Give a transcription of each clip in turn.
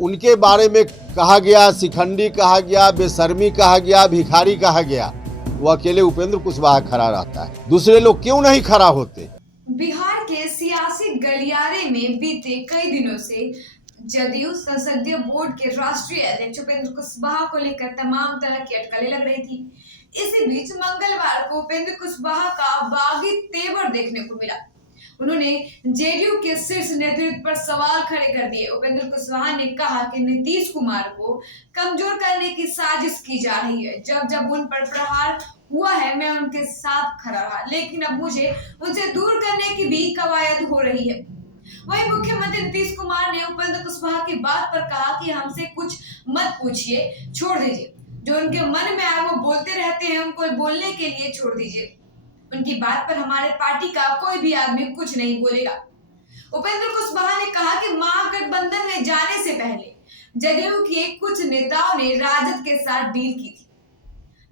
उनके बारे में कहा गया, शिखंडी कहा गया, बेशर्मी कहा गया, भिखारी कहा गया, वो अकेले उपेंद्र कुशवाहा खड़ा रहता है। दूसरे लोग क्यों नहीं खड़ा होते? बिहार के सियासी गलियारे में बीते कई दिनों से जदयू संसदीय बोर्ड के राष्ट्रीय अध्यक्ष उपेंद्र कुशवाहा को लेकर तमाम तरह की अटकलें लग रही थी। इसी बीच मंगलवार को उपेंद्र कुशवाहा का बागी तेवर देखने को मिला। उन्होंने जेडीयू के शीर्ष नेतृत्व पर सवाल खड़े कर दिए। उपेंद्र कुशवाहा ने कहा कि नीतीश कुमार को कमजोर करने की साजिश की जा रही है। जब जब उन पर प्रहार हुआ है मैं उनके साथ खड़ा रहा, लेकिन अब मुझे उनसे दूर करने की भी कवायद हो रही है। वहीं मुख्यमंत्री नीतीश कुमार ने उपेंद्र कुशवाहा की बात पर कहा कि हमसे कुछ मत पूछिए, छोड़ दीजिए। जो उनके मन में आए वो बोलते रहते हैं, उनको बोलने के लिए छोड़ दीजिए। उनकी बात पर हमारे पार्टी का कोई भी आदमी कुछ नहीं बोलेगा। उपेंद्र कुशवाहा ने कहा कि महागठबंधन में जाने से पहले जदयू के कुछ नेताओं ने राजद के साथ डील की थी।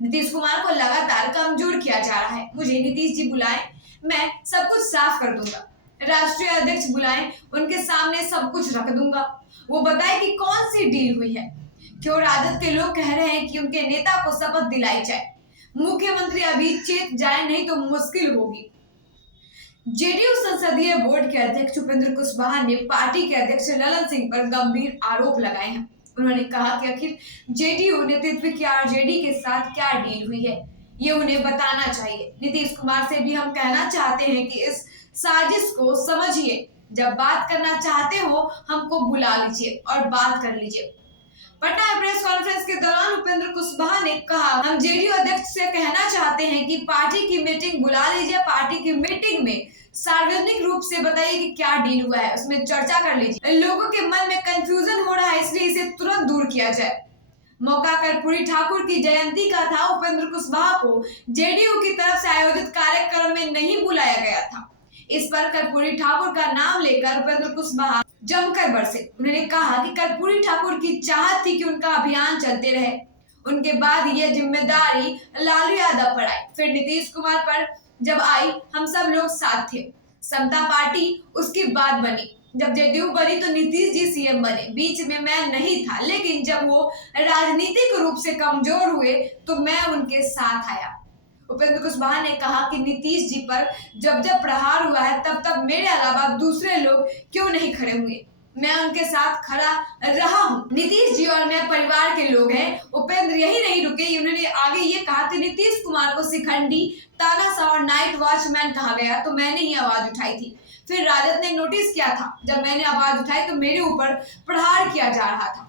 नीतीश कुमार को लगातार कमजोर किया जा रहा है। मुझे नीतीश जी बुलाएं, मैं सब कुछ साफ कर दूंगा। राष्ट्रीय अध्यक्ष बुलाएं, उनके सामने सब कुछ रख दूंगा। वो बताए कि कौन सी डील हुई है, क्यों राजद के लोग कह रहे हैं कि उनके नेता को शपथ दिलाई जाए। मुख्यमंत्री अभी चेत जाए, नहीं तो मुश्किल होगी। जेडीयू संसदीय बोर्ड के अध्यक्ष उपेंद्र कुशवाहा ने पार्टी के अध्यक्ष ललन सिंह पर गंभीर आरोप लगाए हैं। उन्होंने कहा कि आखिर जेडीयू नेतृत्व की आरजेडी के साथ क्या डील हुई है, ये उन्हें बताना चाहिए। नीतीश कुमार से भी हम कहना चाहते हैं कि इस साजिश को समझिए। जब बात करना चाहते हो हमको बुला लीजिए और बात कर लीजिए। पटना में प्रेस कॉन्फ्रेंस के दौरान उपेंद्र कुशवाहा ने कहा, हम जेडीयू अध्यक्ष से कहना चाहते हैं कि पार्टी की मीटिंग बुला लीजिए। पार्टी की मीटिंग में सार्वजनिक रूप से बताइए कि क्या डील हुआ है, उसमें चर्चा कर लीजिए। लोगों के मन में कंफ्यूजन हो रहा है, इसलिए इसे तुरंत दूर किया जाए। मौका कर्पूरी ठाकुर की जयंती का था। उपेंद्र कुशवाहा को जेडीयू की तरफ से आयोजित कार्यक्रम में नहीं बुलाया गया था। इस पर कर्पूरी ठाकुर का नाम लेकर उपेंद्र कुशवाहा जमकर बरसे। उन्होंने कहा कि कर्पूरी ठाकुर की चाहत थी कि उनका अभियान चलते रहे। उनके बाद यह जिम्मेदारी लालू यादव पर आई, फिर नीतीश कुमार पर जब आई, हम सब लोग साथ थे। समता पार्टी उसकी बात बनी। जब जेडीयू बनी तो नीतीश जी सीएम बने। बीच में मैं नहीं था, लेकिन जब वो राजनीतिक रूप से कमजोर हुए तो मैं उनके साथ आया। उपेंद्र कुशवाहा ने कहा कि नीतीश जी पर जब जब प्रहार हुआ है तब तब मेरे अलावा दूसरे लोग क्यों नहीं खड़े हुए। मैं उनके साथ खड़ा रहा हूँ। नीतीश जी और मैं परिवार के लोग हैं। उपेंद्र यही नहीं रुके, उन्होंने आगे ये कहा कि नीतीश कुमार को शिखंडी, तानाशाह और नाइट वॉचमैन कहा गया तो मैंने ही आवाज उठाई थी। फिर राजद ने नोटिस किया था। जब मैंने आवाज उठाई तो मेरे ऊपर प्रहार किया जा रहा था।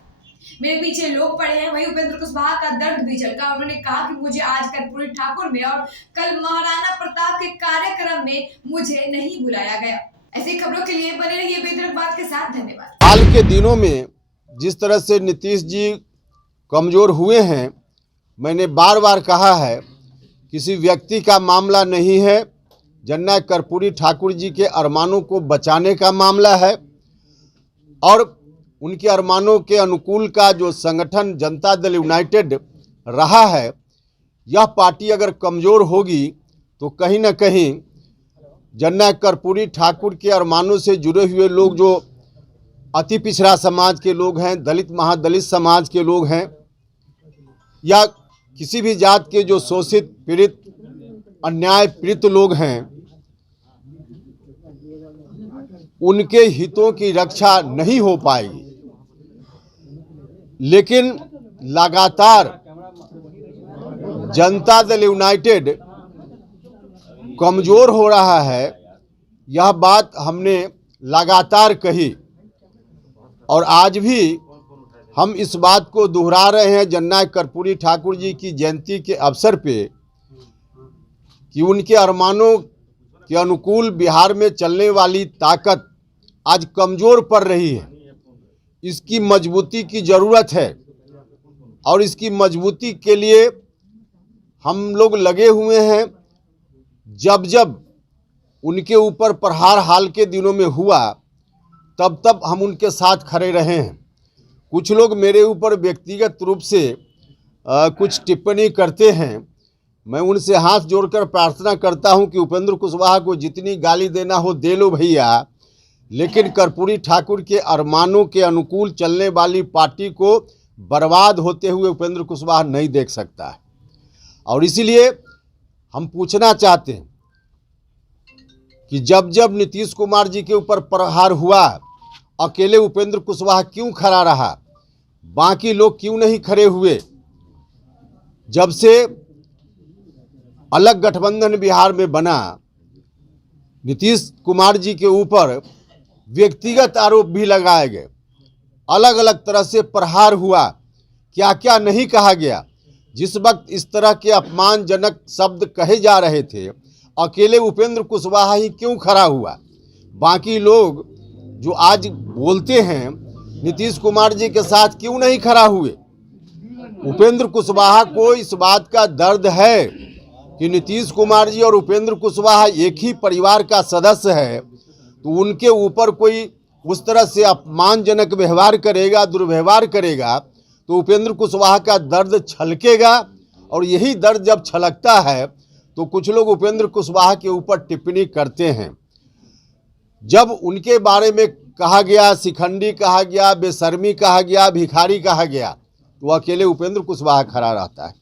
मेरे पीछे लोग पड़े हैं। वही उपेंद्र कुशवाहा का दर्द भी झलका। उन्होंने कहा कि मुझे आज कर्पूरी ठाकुर में और कल महाराणा प्रताप के कार्यक्रम में मुझे नहीं बुलाया गया। ऐसी खबरों के लिए बने रहिए बेधड़क बात के साथ। धन्यवाद। हाल के दिनों में जिस तरह से नीतीश जी कमजोर हुए हैं, मैंने बार बार कहा है, किसी व्यक्ति का मामला नहीं है। जननायक कर्पूरी ठाकुर जी के अरमानों को बचाने का मामला है और उनके अरमानों के अनुकूल का जो संगठन जनता दल यूनाइटेड रहा है, यह पार्टी अगर कमज़ोर होगी तो कहीं ना कहीं जननायक कर्पूरी ठाकुर के अरमानों से जुड़े हुए लोग जो अति पिछड़ा समाज के लोग हैं, दलित महादलित समाज के लोग हैं, या किसी भी जात के जो शोषित पीड़ित अन्याय पीड़ित लोग हैं, उनके हितों की रक्षा नहीं हो पाएगी। लेकिन लगातार जनता दल यूनाइटेड कमज़ोर हो रहा है, यह बात हमने लगातार कही और आज भी हम इस बात को दोहरा रहे हैं जननायक कर्पूरी ठाकुर जी की जयंती के अवसर पे कि उनके अरमानों के अनुकूल बिहार में चलने वाली ताकत आज कमज़ोर पड़ रही है। इसकी मजबूती की ज़रूरत है और इसकी मजबूती के लिए हम लोग लगे हुए हैं। जब जब उनके ऊपर प्रहार हाल के दिनों में हुआ तब तब हम उनके साथ खड़े रहे हैं। कुछ लोग मेरे ऊपर व्यक्तिगत रूप से कुछ टिप्पणी करते हैं। मैं उनसे हाथ जोड़कर प्रार्थना करता हूं कि उपेंद्र कुशवाहा को जितनी गाली देना हो दे लो भैया, लेकिन कर्पूरी ठाकुर के अरमानों के अनुकूल चलने वाली पार्टी को बर्बाद होते हुए उपेंद्र कुशवाहा नहीं देख सकता है। और इसीलिए हम पूछना चाहते हैं कि जब जब नीतीश कुमार जी के ऊपर प्रहार हुआ, अकेले उपेंद्र कुशवाहा क्यों खड़ा रहा, बाकी लोग क्यों नहीं खड़े हुए? जब से अलग गठबंधन बिहार में बना, नीतीश कुमार जी के ऊपर व्यक्तिगत आरोप भी लगाए गए, अलग अलग तरह से प्रहार हुआ, क्या क्या नहीं कहा गया। जिस वक्त इस तरह के अपमानजनक शब्द कहे जा रहे थे, अकेले उपेंद्र कुशवाहा ही क्यों खड़ा हुआ? बाकी लोग जो आज बोलते हैं नीतीश कुमार जी के साथ क्यों नहीं खड़ा हुए? उपेंद्र कुशवाहा को इस बात का दर्द है कि नीतीश कुमार जी और उपेंद्र कुशवाहा एक ही परिवार का सदस्य है, तो उनके ऊपर कोई उस तरह से अपमानजनक व्यवहार करेगा, दुर्व्यवहार करेगा, तो उपेंद्र कुशवाहा का दर्द छलकेगा। और यही दर्द जब छलकता है तो कुछ लोग उपेंद्र कुशवाहा के ऊपर टिप्पणी करते हैं। जब उनके बारे में कहा गया, शिखंडी कहा गया, बेशर्मी कहा गया, भिखारी कहा गया, तो अकेले उपेंद्र कुशवाहा खड़ा रहता है।